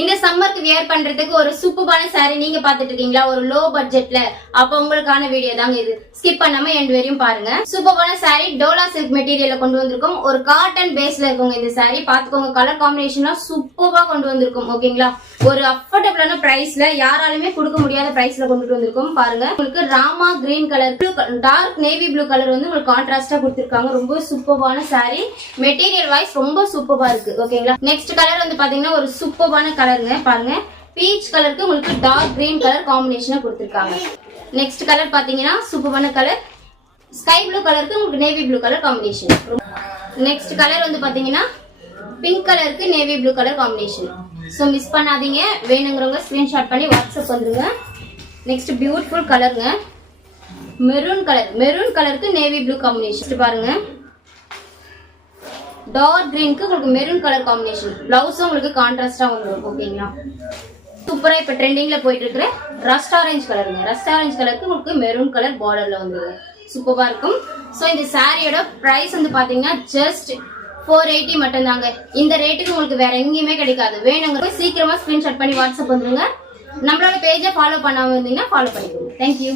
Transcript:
இந்த சம்மருக்கு வியர் பண்றதுக்கு ஒரு சூப்பரான saree நீங்க பாத்துட்டு இருக்கீங்களா, ஒரு லோ பட்ஜெட்ல. அப்ப உங்களுக்கான வீடியோ தாங்க இது. ஸ்கிப் பண்ணாம எண்ட் வரையும் பாருங்க. சூப்பரான saree டோலா சில்க் மெட்டீரியல்ல கொண்டு வந்திருக்கோம். ஒரு காட்டன் பேஸ்ல இருக்குங்க இந்த saree. பாத்துக்கோங்க, கலர் காம்பினேஷனா சூப்பரா கொண்டு வந்திருக்கோம். ஓகேங்களா, ஒரு அஃபோர்டபிளான பிரைஸ்ல யாராலுமே கொடுக்க முடியாத பிரைஸ்ல கொண்டு வந்திருக்கோம். பாருங்க, உங்களுக்கு Rama green colour, dark navy blue colour வந்து உங்களுக்கு கான்ட்ராஸ்டா கொடுத்திருக்காங்க. ரொம்ப சூப்பரான saree. மெட்டீரியல் வைஸ் ரொம்ப சூப்பரா இருக்கு. ஓகேங்களா, நெக்ஸ்ட் கலர் வந்து பாத்தீங்கன்னா ஒரு சூப்பரான கலருங்க. பாருங்க, பீச் கலருக்கு உங்களுக்கு டார்க் கிரீன் கலர் காம்பினேஷனா கொடுத்திருக்காங்க. நெக்ஸ்ட் கலர் பாத்தீங்கன்னா சூப்பரான கலர், ஸ்கை ப்ளூ கலருக்கு உங்களுக்கு navy blue colour combination. Next colour வந்து பாத்தீங்கன்னா பிங்க் கலருக்கு navy blue colour combination. So miss பண்ணாதீங்க, வேணுங்கிறவங்க ஸ்கிரீன்ஷாட் பண்ணி வாட்ஸ்அப் வந்துருங்க. நெக்ஸ்ட் பியூட்டிஃபுல் கலருங்க, மெரூன் கலர், மெரூன் கலருக்கு நேவி ப்ளூ காம்பினேஷன். பாருங்க, டார்க் கிரீனுக்கு உங்களுக்கு மெரூன் கலர் காம்பினேஷன். பிளவுஸும் உங்களுக்கு கான்ட்ராஸ்டா வந்துடும். ஓகேங்களா, சூப்பரா இப்ப ட்ரெண்டிங்ல போயிட்டு இருக்கிற ரஸ்ட் ஆரஞ்சு கலருங்க. ரஸ்ட் ஆரஞ்சு கலருக்கு உங்களுக்கு மெரூன் கலர் பார்டர்ல வந்துடும். சூப்பரா இருக்கும். சோ இந்த சாரியோட பிரைஸ் வந்து பாத்தீங்கன்னா ஜஸ்ட் 480 மட்டும் தாங்க. இந்த ரேட்டுக்கு உங்களுக்கு வேற எங்கேயுமே கிடைக்காது. வேணுங்க சீக்கிரமா ஸ்கிரீன்ஷாட் பண்ணி வாட்ஸ்அப் வந்துருங்க. நம்மளோட பேஜை ஃபாலோ பண்ணாம இருந்தீங்கன்னா ஃபாலோ பண்ணிக்கோங்க. தேங்க்யூ.